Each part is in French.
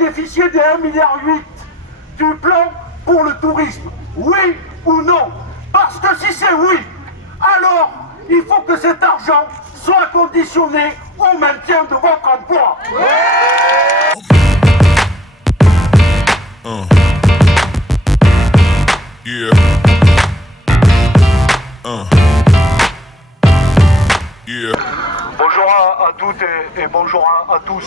bénéficier des 1,8 milliard du plan pour le tourisme? Oui ou non? Parce que si c'est oui, alors il faut que cet argent soit conditionné au maintien de votre emploi. Yeah. Yeah. Bonjour à toutes et bonjour à tous.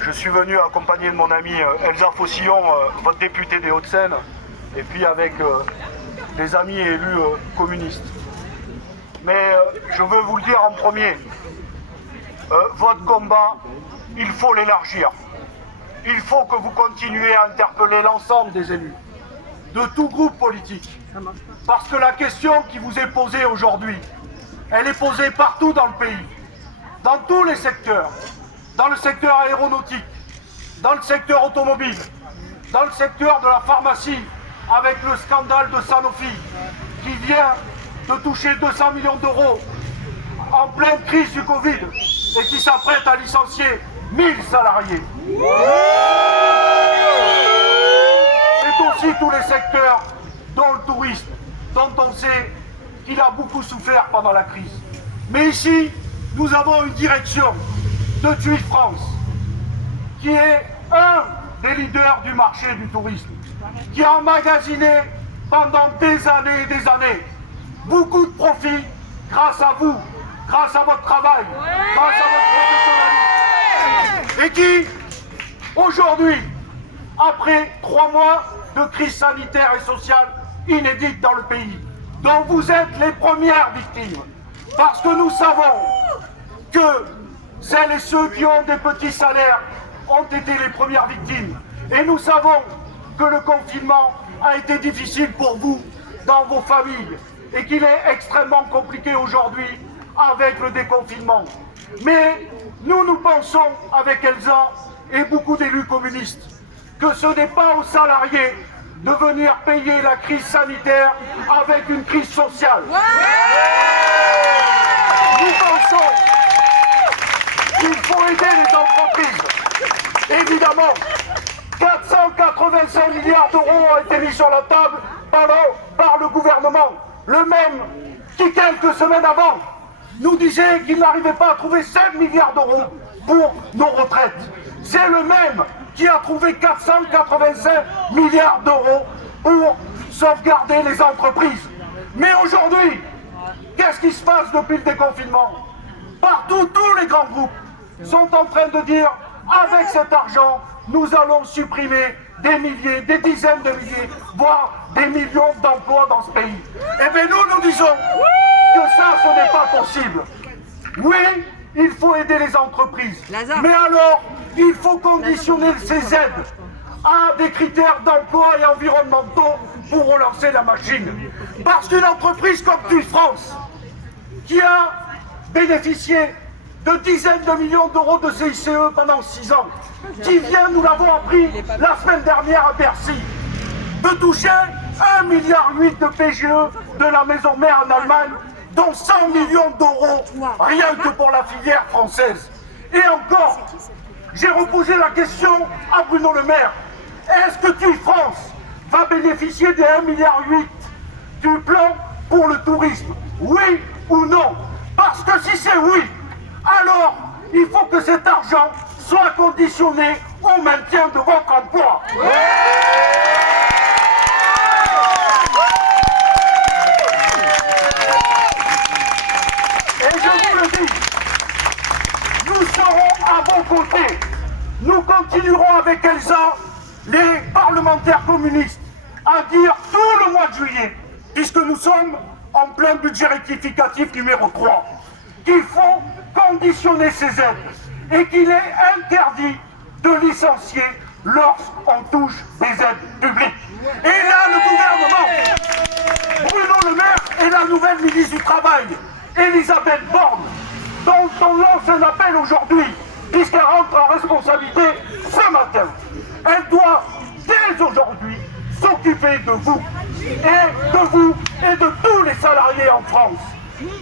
Je suis venu accompagné de mon amie Elsa Fossillon, votre députée des Hauts-de-Seine, et puis avec des amis élus communistes. Mais je veux vous le dire en premier, votre combat, il faut l'élargir. Il faut que vous continuiez à interpeller l'ensemble des élus, de tout groupe politique. Parce que la question qui vous est posée aujourd'hui, elle est posée partout dans le pays, dans tous les secteurs, dans le secteur aéronautique, dans le secteur automobile, dans le secteur de la pharmacie, avec le scandale de Sanofi, qui vient de toucher 200 millions d'euros en pleine crise du Covid et qui s'apprête à licencier 1000 salariés. C'est aussi tous les secteurs, dont le tourisme, dont on sait qu'il a beaucoup souffert pendant la crise. Mais ici, nous avons une direction de TUI France, qui est un des leaders du marché du tourisme, qui a emmagasiné pendant des années et des années beaucoup de profits grâce à vous, grâce à votre travail, grâce à votre professionnalisme. Et qui, aujourd'hui, après 3 mois de crise sanitaire et sociale inédite dans le pays, dont vous êtes les premières victimes, parce que nous savons que celles et ceux qui ont des petits salaires ont été les premières victimes. Et nous savons que le confinement a été difficile pour vous, dans vos familles, et qu'il est extrêmement compliqué aujourd'hui avec le déconfinement. Mais nous pensons, avec Elsa et beaucoup d'élus communistes, que ce n'est pas aux salariés de venir payer la crise sanitaire avec une crise sociale. Nous pensons qu'il faut aider les entreprises. Évidemment, 485 milliards d'euros ont été mis sur la table par le gouvernement, le même qui, quelques semaines avant, nous disait qu'il n'arrivait pas à trouver 5 milliards d'euros pour nos retraites. C'est le même qui a trouvé 485 milliards d'euros pour sauvegarder les entreprises. Mais aujourd'hui, qu'est-ce qui se passe depuis le déconfinement? Partout, tous les grands groupes sont en train de dire, avec cet argent, nous allons supprimer des milliers, des dizaines de milliers, voire des millions d'emplois dans ce pays. Eh bien nous disons que ça, ce n'est pas possible. Oui, il faut aider les entreprises. Mais alors, il faut conditionner ces aides à des critères d'emploi et environnementaux pour relancer la machine. Parce qu'une entreprise comme TUI France, qui a bénéficié de dizaines de millions d'euros de CICE pendant 6 ans, qui vient, nous l'avons appris la semaine dernière à Bercy, de toucher 1,8 milliard de PGE de la maison mère en Allemagne, dont 100 millions d'euros rien que pour la filière française. Et encore, j'ai reposé la question à Bruno Le Maire. Est-ce que TUI France va bénéficier des 1,8 milliard du plan pour le tourisme? Oui ou non? Parce que si c'est oui, alors il faut que cet argent soit conditionné au maintien de votre emploi. Et je vous le dis, nous serons à vos côtés. Nous continuerons avec Elsa, les parlementaires communistes, à dire tout le mois de juillet, puisque nous sommes en plein budget rectificatif numéro 3, qu'il faut conditionner ces aides et qu'il est interdit de licencier lorsqu'on touche des aides publiques. Et là, le gouvernement, Bruno Le Maire et la nouvelle ministre du Travail, Elisabeth Borne, dont on lance un appel aujourd'hui, puisqu'elle rentre en responsabilité ce matin. Elle doit, dès aujourd'hui, s'occuper de vous et de tous les salariés en France.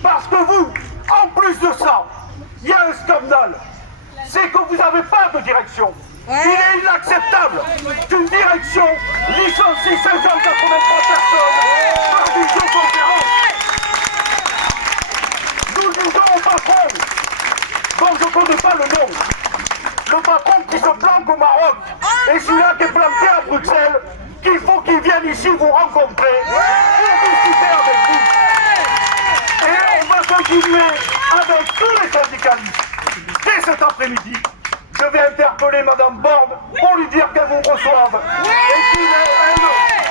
Parce que vous, en plus de ça, il y a un scandale. C'est que vous n'avez pas de direction. Il est inacceptable qu'une direction licencie 583 personnes par visioconférence. Nous disons au patron, dont je ne connais pas le nom, le patron qui se planque au Maroc et celui-là qui est planqué à Bruxelles, qu'il faut qu'il vienne ici vous rencontrer pour discuter avec vous. Et on va continuer avec tous les syndicalistes. Dès cet après-midi, je vais interpeller Madame Borne pour lui dire qu'elle vous reçoive. Et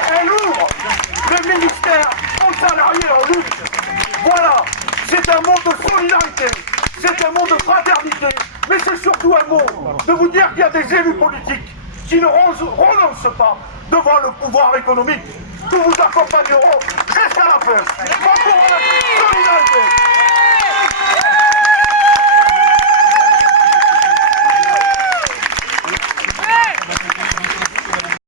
qu'elle ouvre le ministère aux salariés en lutte. Voilà, c'est un monde de solidarité, c'est un monde de fraternité, mais c'est surtout un monde de vous dire qu'il y a des élus politiques qui ne renoncent pas devant le pouvoir économique. Nous vous accompagnerons jusqu'à la fin. Bon courage, solidarité.